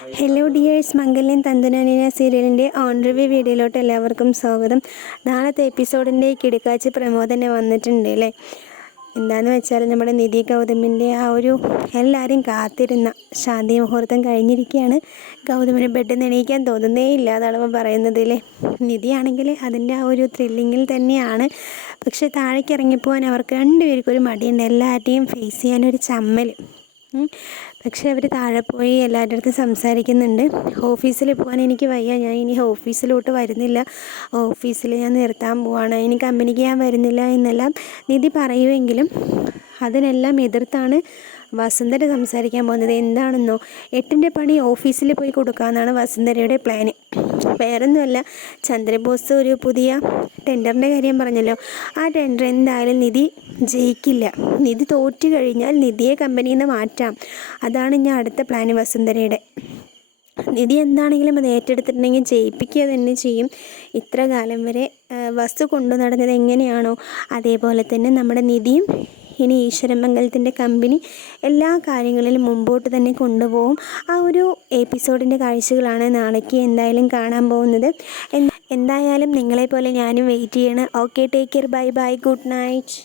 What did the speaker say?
Hello dears, മംഗല്യം തന്തുനാനിന സീരിയലിൻ്റെ on review വീഡിയോയിലോട്ട് എല്ലാവർക്കും സ്വാഗതം. നാളത്തെ എപ്പിസോഡിൻ്റെ കിടക്കാച്ചി പ്രമോ തന്നെ വന്നിട്ടുണ്ട് അല്ലേ. എന്താണെന്ന് വെച്ചാൽ നമ്മുടെ നിധി ഗൗതമിൻ്റെ ആ ഒരു എല്ലാവരും കാത്തിരുന്ന ശാന്തി മുഹൂർത്തം കഴിഞ്ഞിരിക്കുകയാണ്. ഗൗതമിന് ബെഡിൽ നിന്ന് എണീക്കാൻ തോന്നുന്നേ ഇല്ല എന്നാണ് അവൻ പറയുന്നത് അല്ലേ. നിധിയാണെങ്കിൽ അതിൻ്റെ ആ ഒരു ത്രില്ലിങ്ങിൽ തന്നെയാണ്. പക്ഷേ താഴേക്ക് ഇറങ്ങിപ്പോകാൻ അവർക്ക് രണ്ടുപേർക്കും ഒരു മടിയുണ്ട്, എല്ലാവരുടെയും ഫേസ് ചെയ്യാനൊരു ചമ്മൽ. പക്ഷേ അവർ താഴെ പോയി എല്ലാവരുടെ അടുത്തും സംസാരിക്കുന്നുണ്ട്. ഓഫീസിൽ പോകാൻ എനിക്ക് വയ്യ, ഞാൻ ഇനി ഓഫീസിലോട്ട് വരുന്നില്ല, ഓഫീസിൽ ഞാൻ നിർത്താൻ പോവാണ്, ഇനി കമ്പനിക്ക് ഞാൻ വരുന്നില്ല എന്നെല്ലാം നിധി പറയുമെങ്കിലും അതിനെല്ലാം എതിർത്താണ് വസുന്ധര സംസാരിക്കാൻ പോകുന്നത്. എന്താണെന്നോ, 8ൻ്റെ പണി ഓഫീസിൽ പോയി കൊടുക്കാമെന്നാണ് വസുന്ധരയുടെ പ്ലാന്. വേറൊന്നുമല്ല, ചന്ദ്രബോസ് ഒരു പുതിയ ടെൻഡറിൻ്റെ കാര്യം പറഞ്ഞല്ലോ. ആ ടെൻഡർ എന്തായാലും നിധി ജയിക്കില്ല. നിധി തോറ്റു കഴിഞ്ഞാൽ നിധിയെ കമ്പനിയിൽ നിന്ന് മാറ്റാം. അതാണ് ഞാൻ അടുത്ത പ്ലാന് വസുന്ധരയുടെ. നിധി എന്താണെങ്കിലും അത് ഏറ്റെടുത്തിട്ടുണ്ടെങ്കിൽ ജയിപ്പിക്കുക തന്നെ ചെയ്യും. ഇത്ര കാലം വരെ വസ്തു കൊണ്ടു നടന്നത് എങ്ങനെയാണോ അതേപോലെ തന്നെ നമ്മുടെ നിധിയും ഇനി ഈശ്വരമംഗലത്തിൻ്റെ കമ്പനി എല്ലാ കാര്യങ്ങളിലും മുമ്പോട്ട് തന്നെ കൊണ്ടുപോകും. ആ ഒരു എപ്പിസോഡിൻ്റെ കാഴ്ചകളാണ് നാളേക്ക് എന്തായാലും കാണാൻ പോകുന്നത്. എന്തായാലും നിങ്ങളെപ്പോലെ ഞാനും വെയിറ്റ് ചെയ്യണം. Okay, take care, bye bye, good night.